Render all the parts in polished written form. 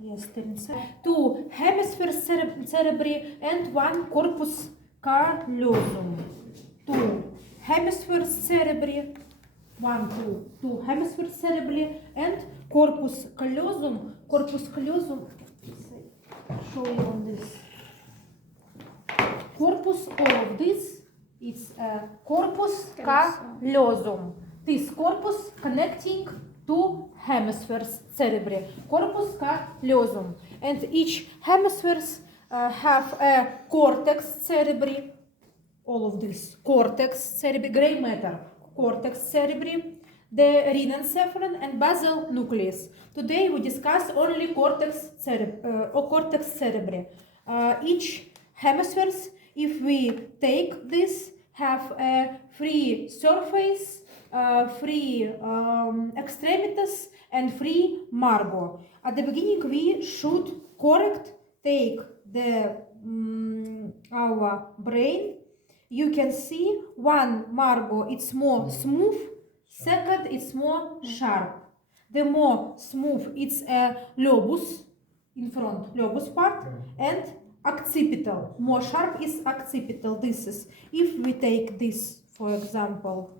Yes, two hemispheres cerebri and one corpus callosum. Two hemispheres cerebri, two hemispheres cerebri and corpus callosum. Corpus callosum, show you on this. Corpus, all of this, it's a corpus callosum. This corpus connecting two hemispheres cerebri. Corpus callosum. And each hemispheres have a cortex cerebri. All of this. Cortex cerebri, gray matter. Cortex cerebri, the renencephalon and basal nucleus. Today we discuss only cortex cerebri. Each hemispheres, if we take this, have a free surface, free extremities and free margo. At the beginning we should take the our brain. You can see one margo, it's more smooth, second it's more sharp. The more smooth it's a lobus in front, lobus part, and occipital. More sharp is occipital. This is, if we take this, for example,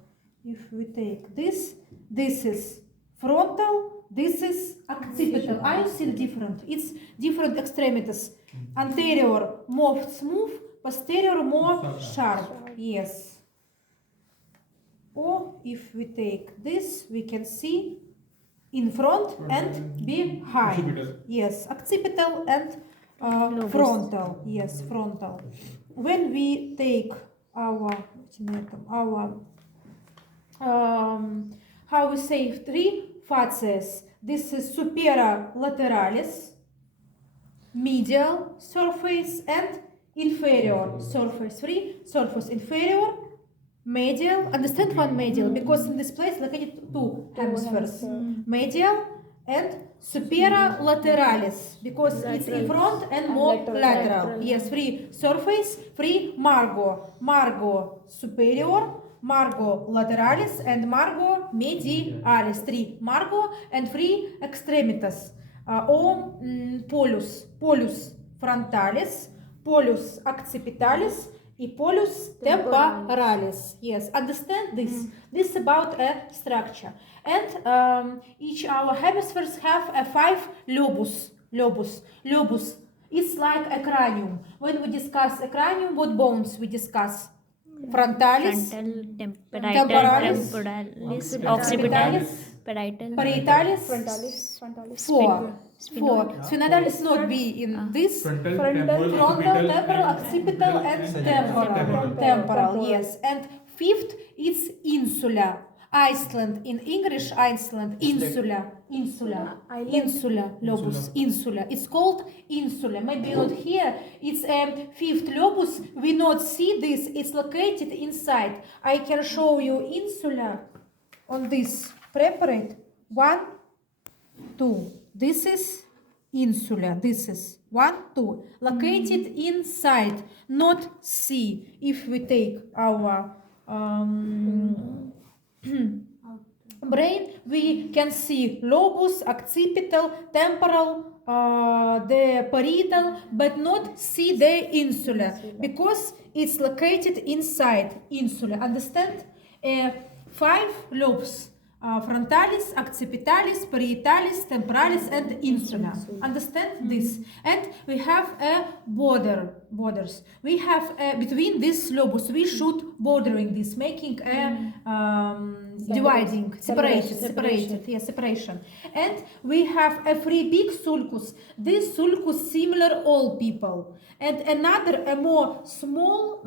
if we take this is frontal, this is occipital. I see the different. It's different extremities. Anterior more smooth, posterior more sharp. Yes. Or if we take this, we can see in front and behind. Yes, occipital and frontal. Yes, frontal. When we take our how we say three facies. This is superior lateralis, medial surface, and inferior surface. Three surface inferior, medial. Understand one medial because in this place located two hemispheres. Medial and superior lateralis because it's in front and more lateral. Yes, free surface, free margo. Margo superior, margo lateralis, and margo medialis. Three margo and three extremities. Or polus. Polus frontalis, polus occipitalis, and polus temporalis. Yes, understand this. This is about a structure. And each our hemispheres have a 5 lobus. Lobus. It's like a cranium. When we discuss a cranium, what bones we discuss? Frontalis, temporalis, occipitalis, parietalis, four. Sphenoidalis not be in this. Frontal, temporal, occipital, and temporal. Yes. And fifth is insula. Iceland in English, Iceland, insula, lobus, insula. It's called insula. Maybe not here. It's a fifth lobus. We not see this. It's located inside. I can show you insula on this preparate. 1, 2. This is insula. This is 1, 2. Located inside, not see. If we take our brain, we can see lobus, occipital, temporal, the parietal, but not see the insula because it's located inside insula. Understand? 5 lobes. Frontalis, occipitalis, parietalis, temporalis, and insula. Understand this? And we have a borders. We have between these lobus, we should bordering this, making a dividing, separation. And we have a free big sulcus. This sulcus similar all people. And another, a more small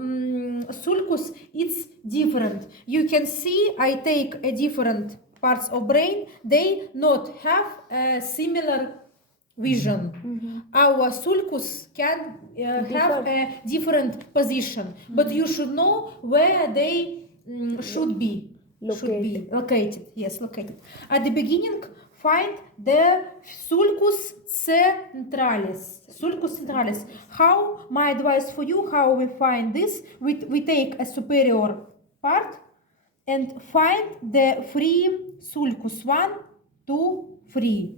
sulcus, it's different. You can see I take a different parts of brain, they not have a similar vision. Our sulcus can have a different position, but you should know where they should be located. Yes, located. At the beginning, find the sulcus centralis. How, my advice for you, how we find this? We take a superior part and find the free sulcus. 1, 2, 3.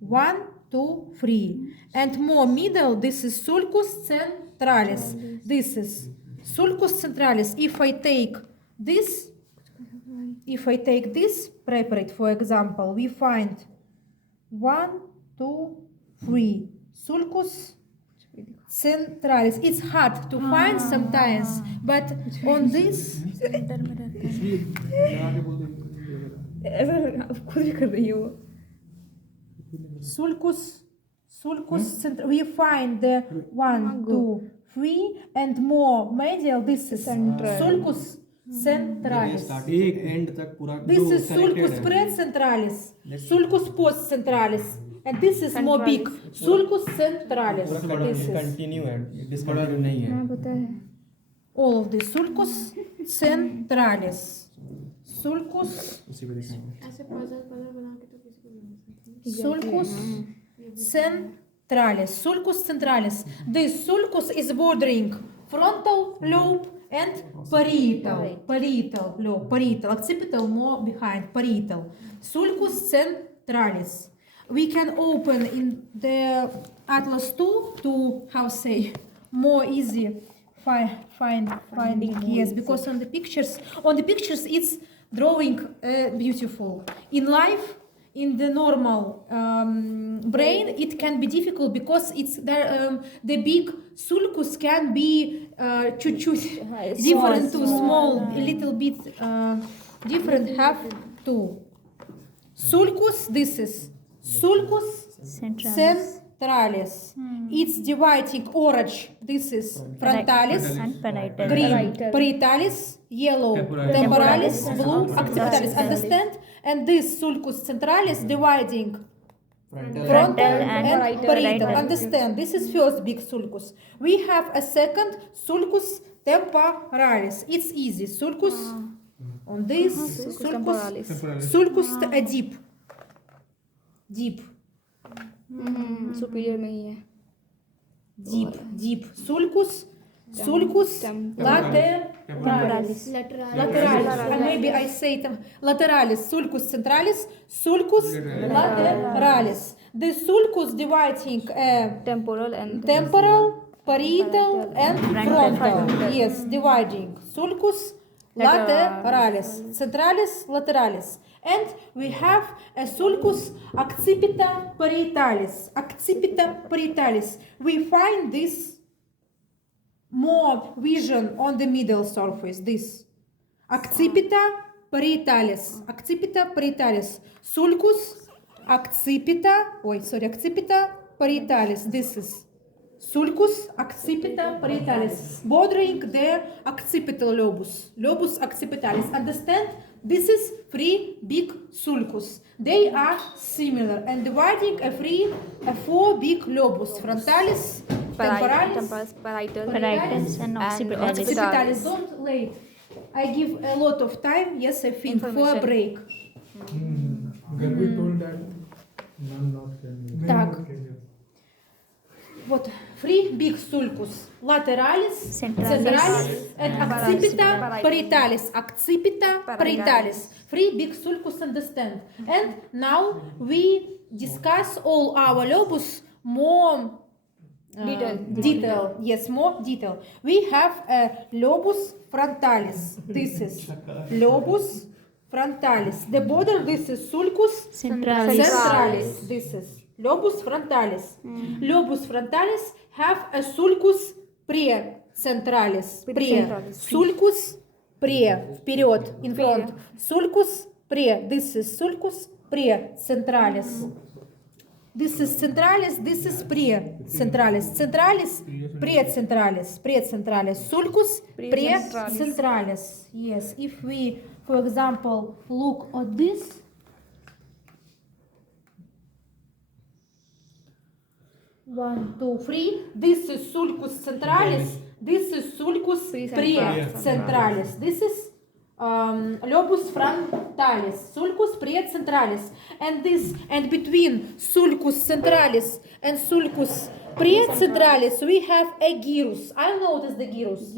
1, 2, 3. And more middle, this is sulcus centralis. This is sulcus centralis. If I take this preparate, for example, we find 1, 2, 3. Sulcus centralis. It's hard to find sometimes, but on this sulcus we find the 1, 2, 3 and more medial. This is sulcus centralis. This is sulcus precentralis, sulcus postcentralis, and this is more big. Sulcus centralis. This is continue है, discontinue नहीं है. all of the sulcus centralis. Sulcus ऐसे puzzle बना के तो किसी को भी नहीं सकती. sulcus centralis. Sulcus centralis. This sulcus is bordering frontal lobe and parietal lobe. Parietal. Occipital more behind parietal. Sulcus centralis. We can open in the Atlas tool to more easy finding. Yes, because on the pictures it's drawing beautiful. In life, in the normal brain, it can be difficult because it's there. The big sulcus can be чуть-чуть different to small, a little bit different. Have to sulcus. This is sulcus centralis. It's dividing orange. This is frontalis, and parietal. green parietalis, yellow temporalis, blue occipitalis. Understand? And this sulcus centralis dividing frontal and parietal. Understand? This is first big sulcus. We have a second sulcus temporalis. It's easy. Sulcus on this sulcus deep. Superior में ही है. Deep. Sulcus lateralis. And maybe I say lateralis. Sulcus centralis. Sulcus lateralis. The sulcus dividing temporal, parietal, and frontal. Yes, dividing. Sulcus lateralis. Centralis, lateralis. And we have a sulcus accipita parietalis. Accipita parietalis. We find this more vision on the middle surface. This accipita parietalis. Accipita parietalis. Sulcus accipita parietalis. This is sulcus accipita parietalis, bordering the occipital lobus. Lobus occipitalis. Understand? This is three big sulcus. They are similar and dividing a four big lobus: frontalis, temporalis, Parietal and occipitalis. occipitalis. Don't late. I give a lot of time. Yes, I think for a break. Garbi told that none not can. Так. Вот, three big sulcus: lateralis, centralis, and accipita parietalis. Accipita parietalis. Three big sulcus. Understand? And now we discuss all our lobus more detail. Yes, more detail. We have a lobus frontalis. This is lobus frontalis. The border. This is sulcus centralis. This is lobus frontalis. Lobus frontalis have a sulcus precentralis. Sulcus вперед, in front. Sulcus This is sulcus precentralis. This is centralis. This is precentralis. Centralis, precentralis. Sulcus precentralis. Yes. If we, for example, look at this. One, two, three. This is sulcus centralis. This is sulcus precentralis. This is lobus frontalis, sulcus precentralis, and between sulcus centralis and sulcus precentralis we have a gyrus. I notice the gyrus.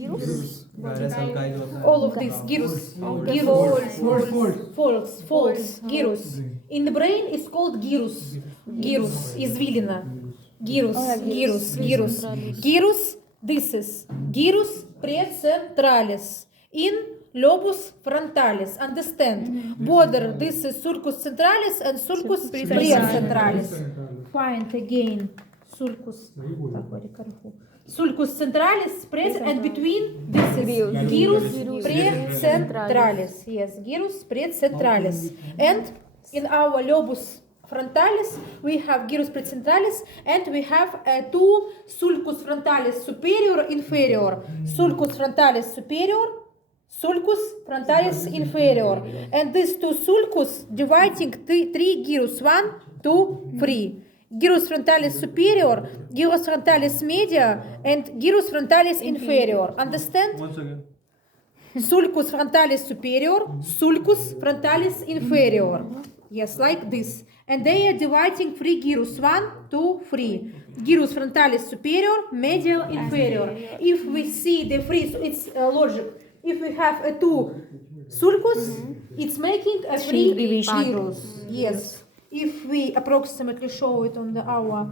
Gyrus सब guide होता है All of this gyrus, folds, gyrus. In the brain it's called gyrus. Gyrus извилина. Gyrus. This is gyrus precentralis in lobus frontalis. Understand? Border. This is sulcus centralis and sulcus precentralis. Find again sulcus. Sulcus centralis, and between this is gyrus precentralis. Yes, gyrus precentralis. And in our lobus frontalis we have gyrus precentralis, and we have two sulcus frontalis superior, inferior. Sulcus frontalis superior, sulcus frontalis inferior. And these two sulcus dividing three gyrus, 1, 2, 3. Gyrus frontalis superior, gyrus frontalis media, and gyrus frontalis inferior. Understand? once again Sulcus frontalis superior, sulcus frontalis inferior. Yes, like this. And they are dividing three gyrus, 1, 2, 3. Gyrus frontalis superior, medial, inferior. If we see the three, so it's logic. If we have a two sulcus, it's making a three gyrus. Yes. If we approximately show it on our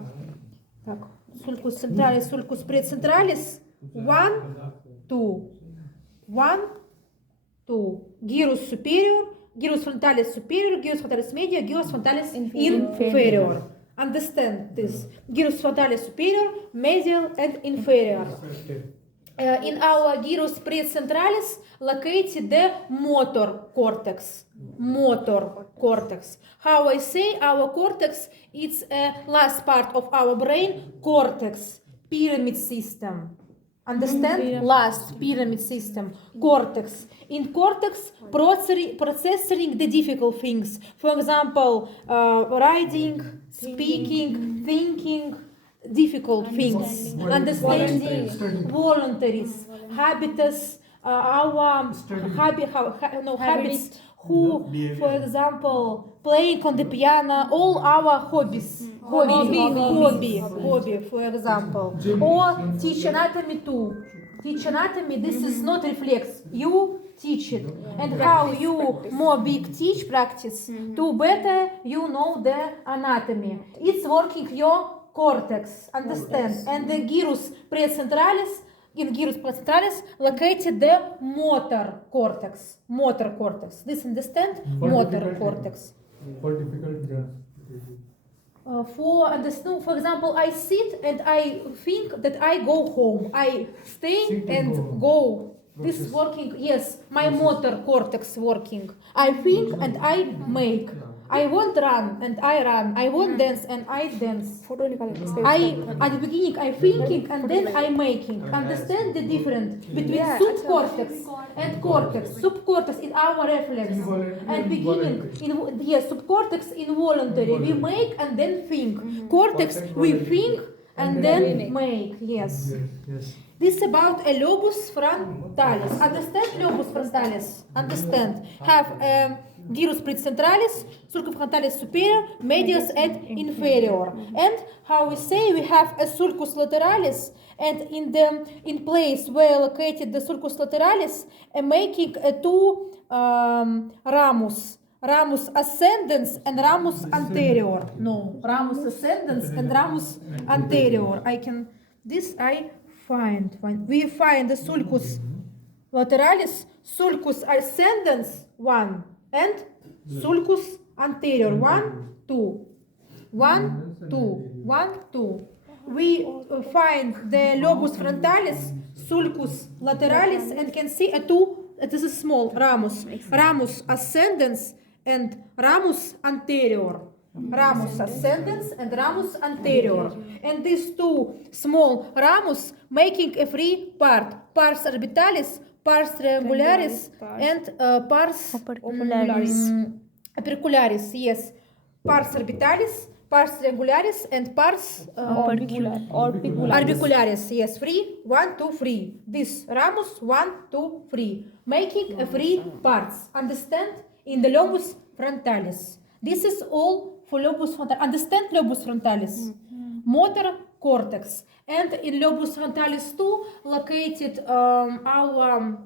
sulcus centralis, sulcus precentralis, 1, 2, 1, 2. Gyrus superior, gyrus frontalis superior, gyrus frontalis media, gyrus frontalis inferior. Understand this? Gyrus frontalis superior, medial, and inferior. In our gyrus precentralis located the motor cortex. How I say our cortex? It's a last part of our brain, cortex, pyramid system. Understand? Last pyramid system, cortex. In cortex, processing the difficult things. For example, writing, speaking, thinking, difficult things. Understanding, voluntaries, habitus, our habits. Who, for example, playing on the piano, all our hobbies. Hobby, for example. Or teach anatomy too. Teach anatomy, this is not reflex. You teach it. And how you more big teach practice, to better you know the anatomy. It's working your cortex, understand? And the gyrus precentralis, in gyrus precentralis located the motor cortex. This understand? Motor cortex. For difficult For example, I sit and I think that I go home. I stay and go. This is working. Yes, my motor cortex working. I think and I make. I won't run and I run. I won't dance and I dance. At the beginning I thinking and then I making. Understand the difference between subcortex and cortex. Subcortex is our reflex. And beginning subcortex involuntary. We make and then think. Cortex we think and then make. Yes. This is about a lobus frontalis. Understand lobus frontalis? Understand. Have gyrus precentralis, sulcus frontalis superior, medius, and inferior. And how we say we have a sulcus lateralis, and in place where located the sulcus lateralis, making two ramus ascendens and ramus anterior. No, ramus ascendens and ramus anterior. I find. We find the sulcus lateralis, sulcus ascendens 1. And sulcus anterior 1, 2, 1, 2, 1, 2. We find the lobus frontalis, sulcus lateralis, and can see this is small ramus ascendens and ramus anterior. Ramus ascendens and ramus anterior. And these two small ramus making a free part, pars orbitalis, pars triangularis, and pars Opercularis. opercularis. Yes, pars orbitalis pars triangularis and pars orbicularis. Yes, free, 1, 2, free. This ramus, 1, 2, free. Making a free parts. Understand? In the lobus frontalis. This is all for lobus frontalis. Understand lobus frontalis? Motor cortex. And in lobus frontalis too, located our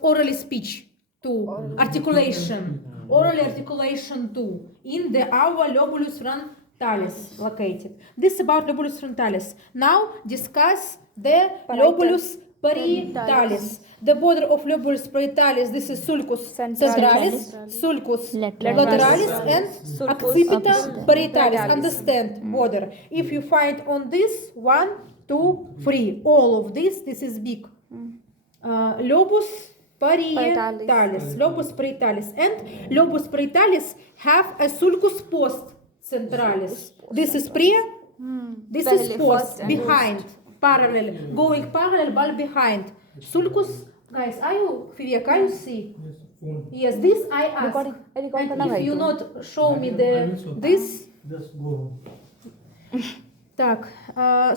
orally speech too, articulation, orally articulation too, in the our lobulus frontalis located. This about lobulus frontalis. Now discuss the lobulus parietalis. The border of lobulus parietalis, this is sulcus centralis, sulcus lateralis, and accipita parietalis. Understand border. If you find on this 1, 2, 3, all of this is big. Lobus parietalis, lobus parietalis, and lobus parietalis have a sulcus post centralis. This is pre, this is post, behind, parallel, going parallel but behind. Sulcus, guys, are you see? Yes, this I ask. And if you not show me this, Just go home. так,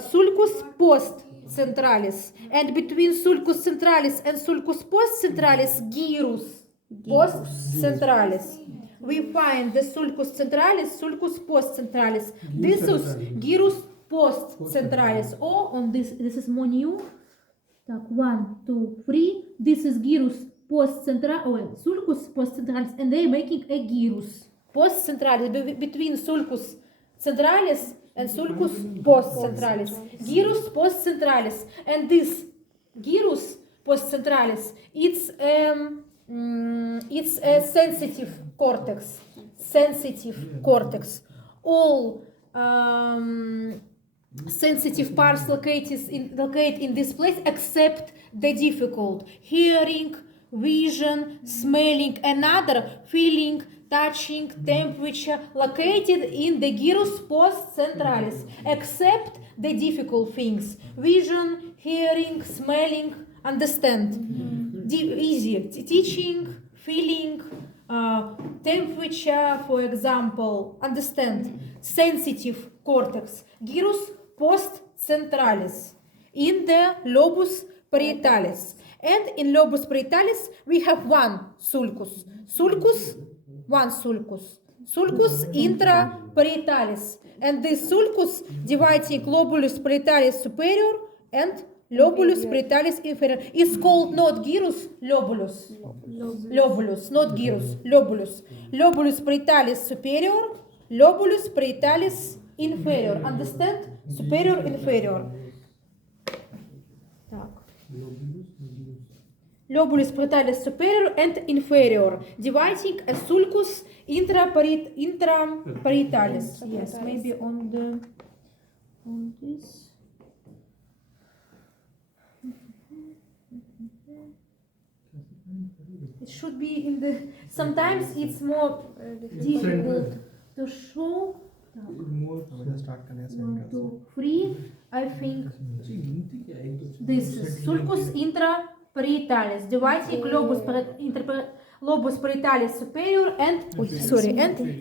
sulcus post centralis, and between sulcus centralis and sulcus post centralis, gyrus post centralis. We find the sulcus centralis, sulcus post centralis. This is gyrus post centralis. Or on this is more new. Так, 1, 2, 3. This is gyrus post centralis, sulcus post centralis, and they making a gyrus post centralis between sulcus centralis and sulcus post centralis. Gyrus post centralis, and this gyrus post centralis, it's a sensitive cortex. Sensitive cortex. All sensitive parts locate in this place except the difficult: hearing, vision, smelling, another feeling, touching, temperature, located in the gyrus post centralis, except the difficult things: vision, hearing, smelling. Understand? Easy. Teaching, feeling, temperature, for example. Understand? Sensitive cortex, gyrus post centralis, in the lobus parietalis. And in lobus parietalis we have one sulcus, sulcus intraparietalis, and this sulcus dividing lobulus parietalis superior and lobulus parietalis inferior is called not gyrus, lobulus, not gyrus, lobulus parietalis superior, lobulus parietalis inferior. Understand? Superior, inferior. Так. Lobulus parietalis superior and inferior, dividing a sulcus intraparietalis. Yes, maybe on this. It should be in the. Sometimes it's more difficult to show. More 1, 2, 3. I think this is sulcus intraparietalis, dividing lobus parietalis superior and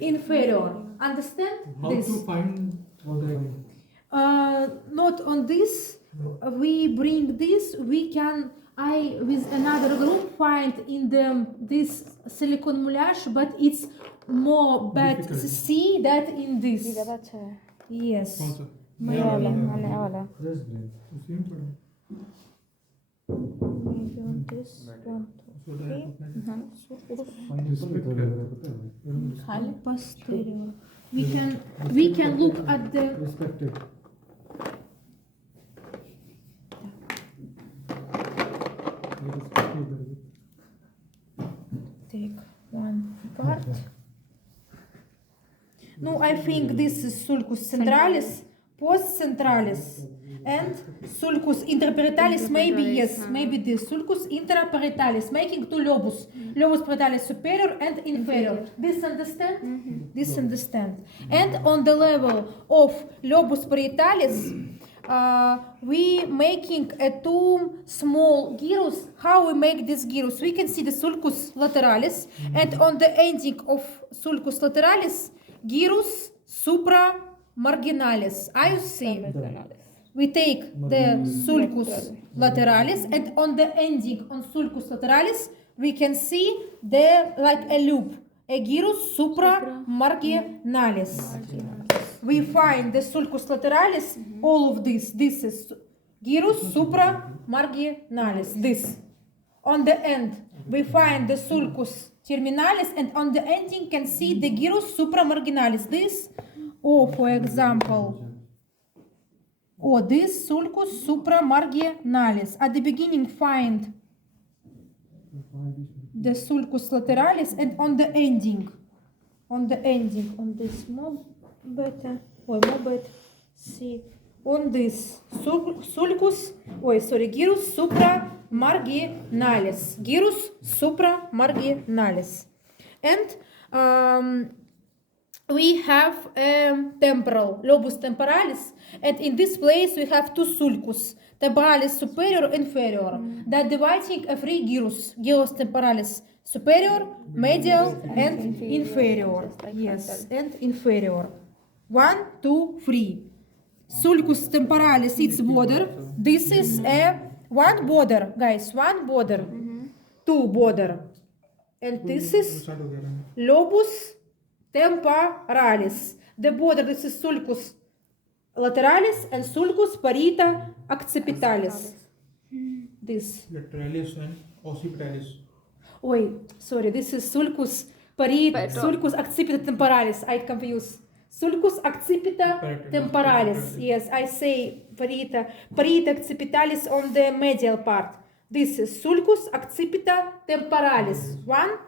inferior. Understand How this? to find what Not on this. We bring this. We can. With another group find in this silicon moulage, but it's more bad to see that in this. Yes. Maybe on this one. Posterior. We can look at the. respected. Take one part. No, I think this is sulcus centralis, post centralis, and sulcus intraparietalis. Maybe yes, maybe this sulcus intraparietalis, making two lobus parietalis superior and inferior. This understand? This understand. And on the level of lobus parietalis, we making a two small gyrus. How we make this gyrus? We can see the sulcus lateralis, and on the ending of sulcus lateralis, gyrus supramarginalis. Are you see? We take the sulcus lateralis, and on the ending on sulcus lateralis, we can see the like a loop, a gyrus supramarginalis. We find the sulcus lateralis, all of this. This is gyrus supramarginalis. This. On the end, we find the sulcus terminalis, and on the ending can see the gyrus supramarginalis. This, or for example, or this sulcus supramarginalis. At the beginning, find the sulcus lateralis, and on the ending, on this more better, see, on this sulcus, gyrus supramarginalis, and we have temporal lobus temporalis, and in this place we have two sulcus, temporalis superior and inferior, that dividing a three gyrus temporalis superior, medial, and inferior. Yes, and inferior. 1, 2, 3. Sulcus temporalis, its border. This is a one border, guys. One border, two border, and this is lobus temporalis. The border. This is sulcus lateralis and sulcus parietal accipitalis. This. Lateralis and occipitalis. Sorry. This is sulcus parietal, sulcus accipita temporalis. I confuse. Sulcus accipita temporalis. Yes, I say parietal accipitalis on the medial part. This is sulcus accipita temporalis 1,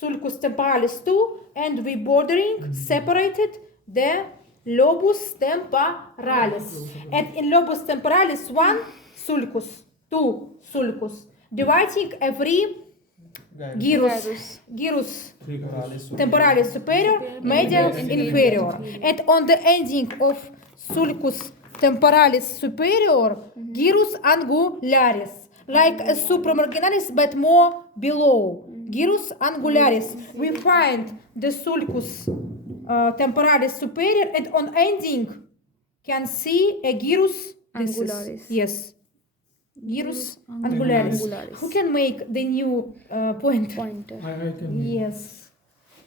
sulcus temporalis 2, and we bordering separated the lobus temporalis. And in lobus temporalis 1 sulcus, 2 sulcus, dividing every gyrus temporalis superior, medial, inferior. And on the ending of sulcus temporalis superior, gyrus angularis, like a supramarginalis but more below. Gyrus angularis. We find the sulcus temporalis superior, and on ending can see a gyrus angularis. Yes. Gyrus angularis. Who can make the new pointer? I can. Yes.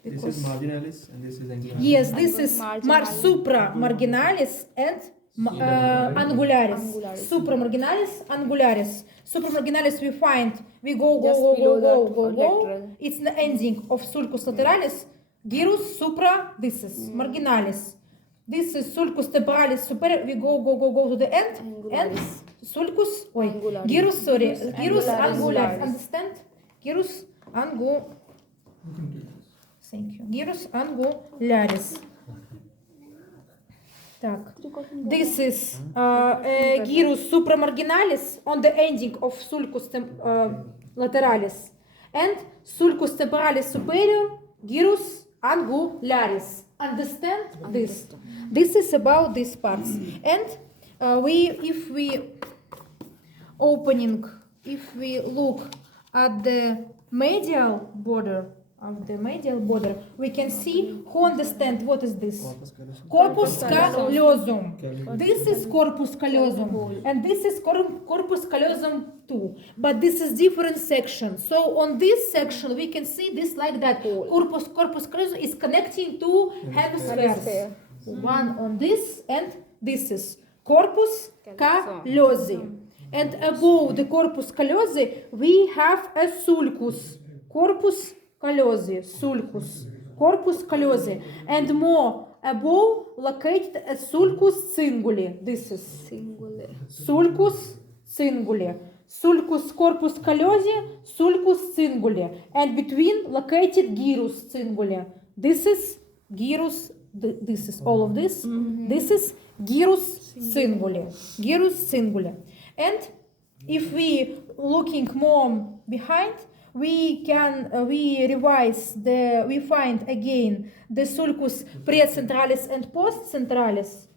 This is marginalis and this is angularis. Yes, this is supramarginalis and angularis. Supramarginalis, angularis. Supramarginalis we find, we go. It's the ending of sulcus lateralis. Gyrus supra, this is marginalis. This is sulcus temporalis superior, we go to the end. And sulcus, gyrus angularis. Understand? Gyrus angularis. Thank you. Gyrus angularis. This is gyrus supramarginalis on the ending of sulcus lateralis, and sulcus temporalis superior, gyrus angularis. Understand this? This is about these parts. And if we look at the medial border of the medial border, we can see who understand what is this. Corpus callosum. This is corpus callosum, and this is corpus callosum too. But this is different section. So on this section, we can see this like that. Corpus callosum is connecting two hemispheres. One on this, and this is corpus callosi. And above the corpus callosi, we have a sulcus. Corpus callosi, sulcus, corpus callosi, and more above located a sulcus cinguli. This is sulcus cinguli, sulcus corpus callosi, sulcus cinguli, and between located gyrus cinguli. This is gyrus. This is all of this. This is gyrus cinguli, and if we looking more behind, we find again the sulcus precentralis and postcentralis.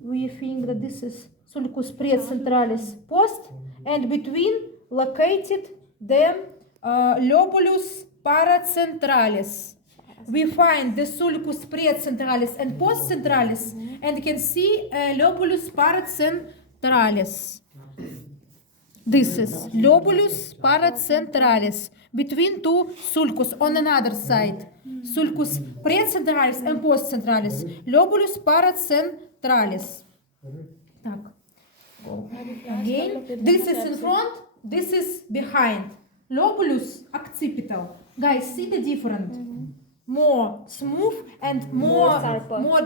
we think that this is sulcus precentralis post, and between located the lobulus paracentralis. We find the sulcus precentralis and postcentralis, and can see lobulus paracentralis. This is lobulus paracentralis between two sulcus on another side. Sulcus precentralis and postcentralis. Lobulus paracentralis. Так. Again, this is in front, this is behind. Lobulus occipital. Guys, see the difference? More smooth and more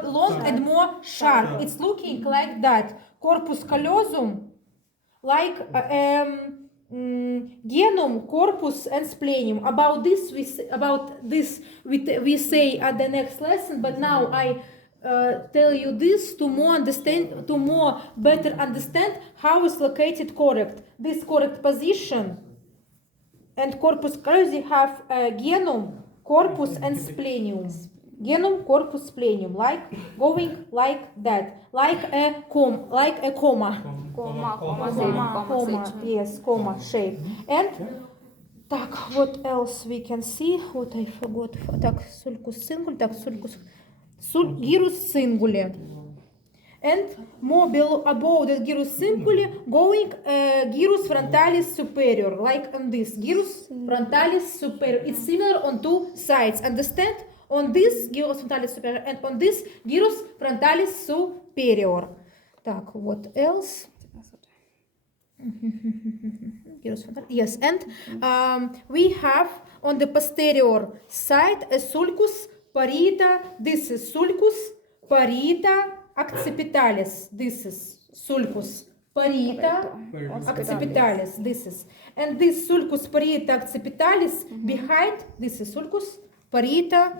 long and more sharp. It's looking like that. Corpus callosum, like genome, corpus, and splenium. About this we say at the next lesson. But now I tell you this to more better understand how is located correct. This correct position and corpus callosum have genome, corpus, and splenium. Genome, corpus, splenium, like going like that, like a comma. Yes, comma shape. And так, what else we can see? What I forgot? Так, sulcus singule, так, gyrus singule. And more below, above the gyrus singule, going gyrus frontalis superior, like on this. Gyrus frontalis superior. It's similar on two sides. Understand? On this gyrus frontalis superior and on this gyrus frontalis superior. Так, what else? Yes, and we have on the posterior side a sulcus parietal. This is sulcus parietal accipitalis. This is sulcus parietal accipitalis. This is, and this sulcus parietal accipitalis behind. This is sulcus parietal.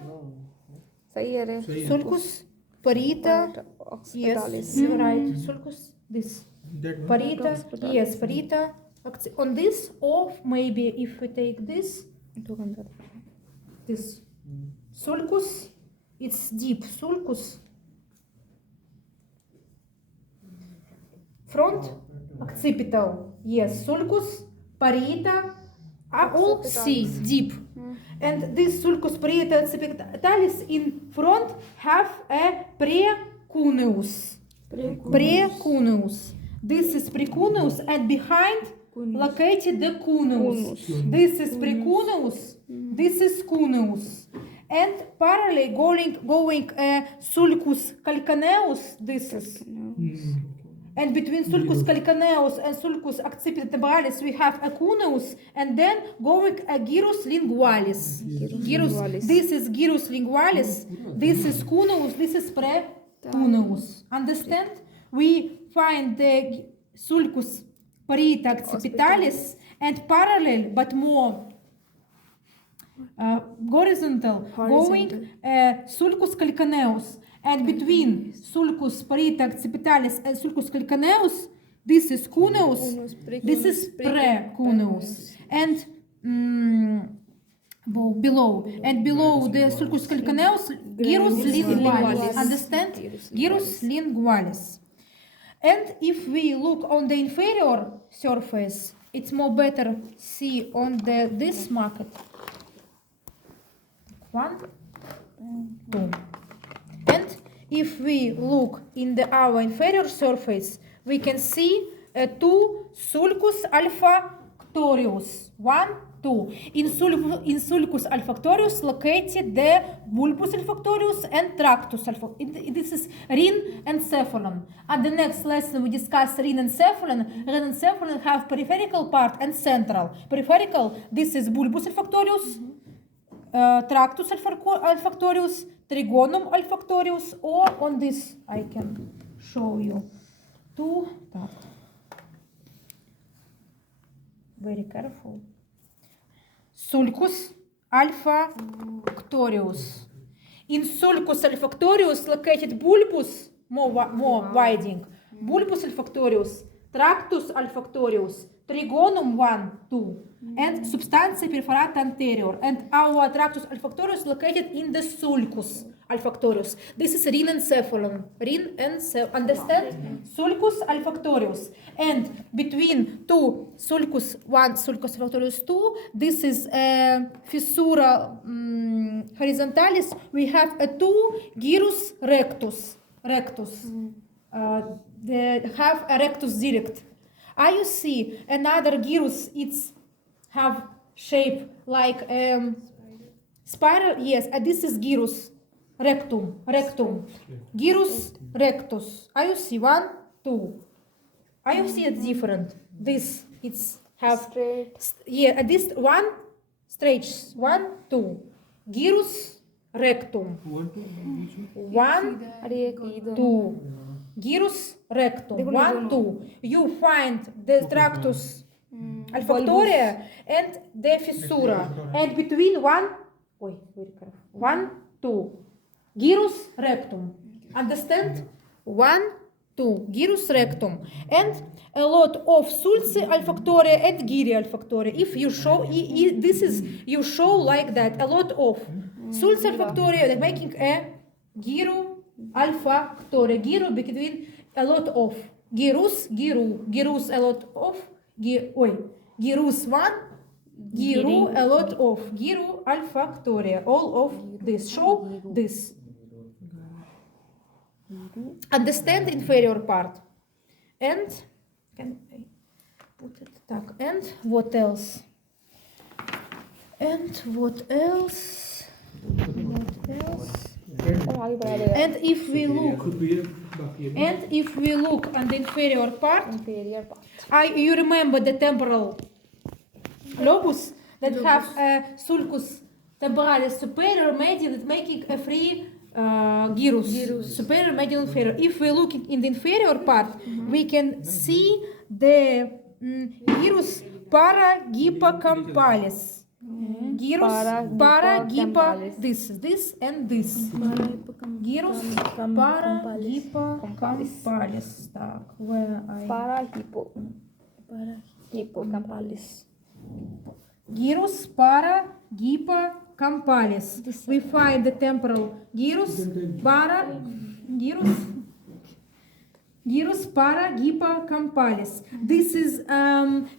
Sulcus parietal. Yes, you're right. Sulcus. This. Parietal, yes, parietal. On this, or maybe if we take this sulcus, it's deep sulcus. Front, occipital, yes, sulcus, parietal, all C, deep. And this sulcus parietal occipitalis in front have a precuneus. Precuneus. This is precuneus, and behind located the cuneus. This is precuneus. This is cuneus. And parallel going sulcus calcaneus. This is. And between sulcus calcaneus and sulcus accipitalis we have a cuneus, and then going a gyrus lingualis. Gyrus. This is gyrus lingualis. This is cuneus. This is precuneus. Understand? We find the sulcus parietal occipitalis and parallel but more horizontal going sulcus calcaneus, and between sulcus parietal occipitalis and sulcus calcaneus this is cuneus, this is precuneus, and below the sulcus calcaneus gyrus lingualis. Understand? Gyrus lingualis. And if we look on the inferior surface, it's more better see on this market. 1, 2. And if we look in our inferior surface, we can see 2 sulcus olfactorius. 1, 2. In sulcus olfactorius located the bulbus olfactorius and tractus olfactorius. This is rhinencephalon. At the next lesson we discuss rhinencephalon. Rhinencephalon have peripheral part and central. Peripheral, this is bulbus olfactorius, tractus olfactorius, trigonum olfactorius, or on this I can show you 2. Very careful. Sulcus olfactorius. In sulcus olfactorius located bulbus, more widening. Bulbus olfactorius, tractus olfactorius, trigonum 1, 2, and substantia perforata anterior. And our tractus olfactorius located in the sulcus olfactorius. This is rhinencephalon. Understand? Sulcus olfactorius. And between two sulcus 1, sulcus olfactorius 2, this is a fissura horizontalis. We have a 2 gyrus rectus. They have a rectus direct. You see another gyrus, it's have shape like spiral. Yes, this is gyrus rectum. Gyrus rectus. You see 1, 2. You see it's different. This it's have Straight. this one straight 1, 2. Gyrus rectum. 1, अरे एक इधर 2. Gyrus rectum. 1, 2. You find the tractus olfactoria and the fissura. And between 1, 2. Gyrus rectum. Understand? 1, 2. Gyrus rectum. And a lot of sulci olfactoria and gyri olfactoria. If you show, this is, you show like that. A lot of sulci olfactoria, they're making a gyru olfactoria. Gyru between a lot of. Gyrus a lot of. Gyrus 1, gyru a lot of. Gyru olfactoria. All of this. Show this. Understand inferior part. And can I put it так. And what else? And what else? आगे बढ़ा देगा And if we look, Superior बाकी है. and if we look on the inferior part, inferior part you remember the temporal lobus that have a sulcus temporalis superior, medial, that making a free gyrus. Superior, medial, inferior. If we look in the inferior part, we can see the gyrus paragippocampalis. Gyrus paragippa, this and this. Gyrus paragippocampalis. Так, where I... Paragippocampalis. Gyrus paragippocampalis. We find the temporal gyrus paragippocampalis. This is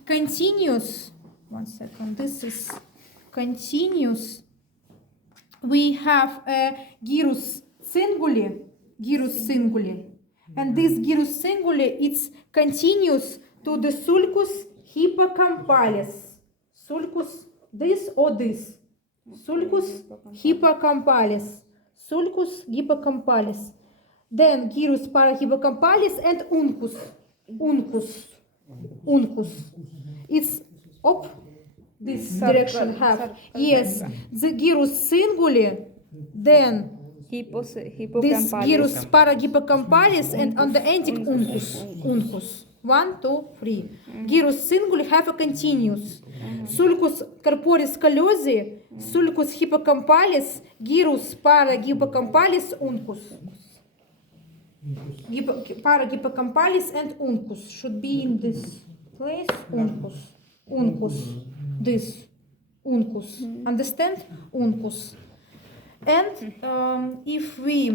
continuous. 1 second. This is continuous. We have a gyrus singuli, and this gyrus singuli, it's continuous to the sulcus hippocampalis. Sulcus this or this. Sulcus hippocampalis. Sulcus hippocampalis. Then gyrus parahippocampalis and uncus. It's this direction have. Yes, the gyrus singuli, then this gyrus parahippocampalis, and on the ending uncus. 1, 2, 3. Gyrus singuli have a continuous. Sulcus corporis callosi, sulcus hippocampalis, gyrus parahippocampalis, uncus. Parahippocampalis and uncus should be in this place. Uncus. This. Uncus. Understand? Uncus. And if we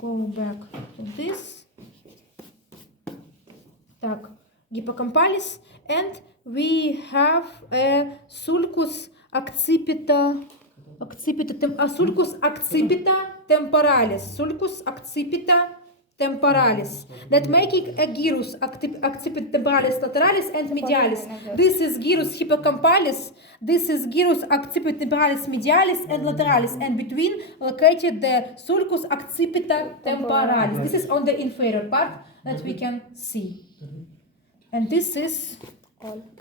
go back to this, hippocampalis, and we have a sulcus accipita temporalis, that making a gyrus accipita temporalis lateralis and medialis. This is gyrus hippocampalis, this is gyrus accipita temporalis medialis and lateralis, and between located the sulcus accipita temporalis. This is on the inferior part that we can see. And this is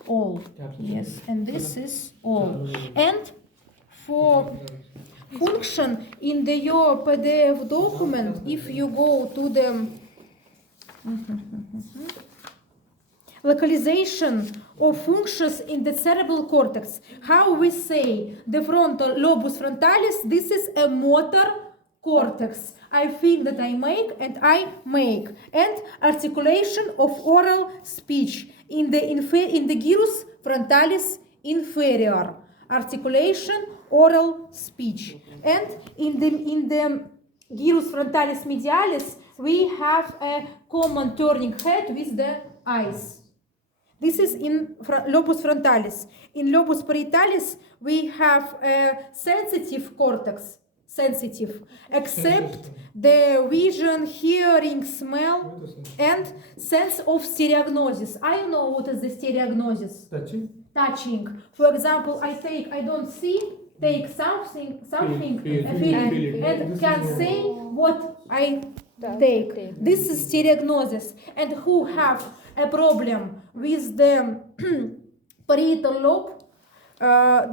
all. Yes, and this is all. And for function in your PDF document, if you go to the localization of functions in the cerebral cortex, how we say the frontal lobus frontalis, this is a motor cortex. I think that I make and I make. And articulation of oral speech in the gyrus frontalis inferior. Articulation, oral speech. And in the gyrus frontalis medialis, we have a common turning head with the eyes. This is in lobus frontalis. In lobus parietalis, we have a sensitive cortex, sensitive, except the vision, hearing, smell, and sense of stereognosis. I know what is the stereognosis. Touching? Touching. For example, I don't see, take something, Feel, a feeling, and can say what I take. This is stereognosis. And who have a problem with the parietal lobe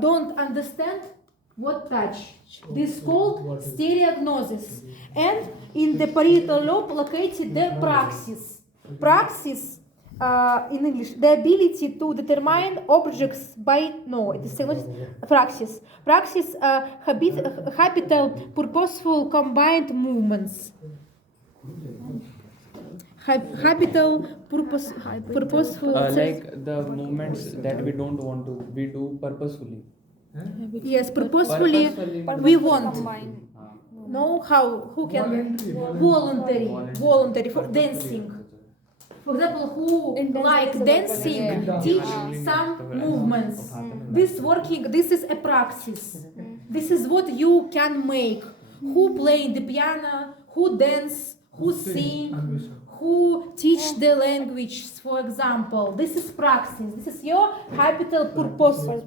don't understand what touch. This is called stereognosis. And in the parietal lobe located the praxis. Praxis, in English, the ability to determine objects by, no, it is praxis. Praxis, habitual, purposeful, combined movements. Habitual, purposeful. Like the movements that we don't want to, we do purposefully. Yes, purposefully, we want. No, how? Who can? Voluntary for dancing. For example, who like dancing, teach some movements. This is a praxis. This is what you can make. Who play the piano, who dance, who sing, who teach the language, for example. This is praxis. This is your habitual purposeful,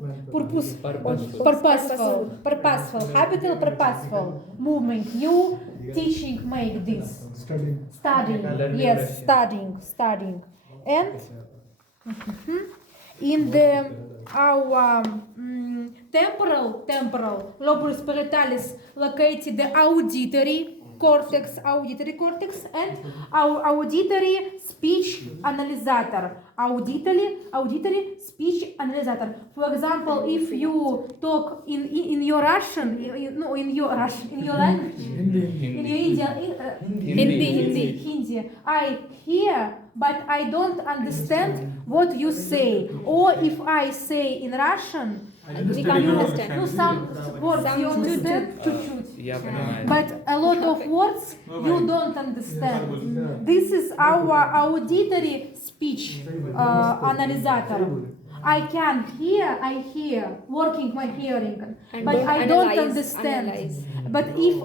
habitual purposeful movement. You teaching make this. Studying. Yes, studying. And in the our temporal lobus parietalis located the auditory cortex, and our auditory speech analyzer. Auditory speech analyzer. For example, if you talk in your Russian, in your language, in your Indian, Hindi, I hear, but I don't understand what you say. Or if I say in Russian, We can understand. no, some words you understand, чуть-чуть. But a lot of words you don't understand. This is our auditory speech analyzer. I hear, working my hearing, but I don't understand. But if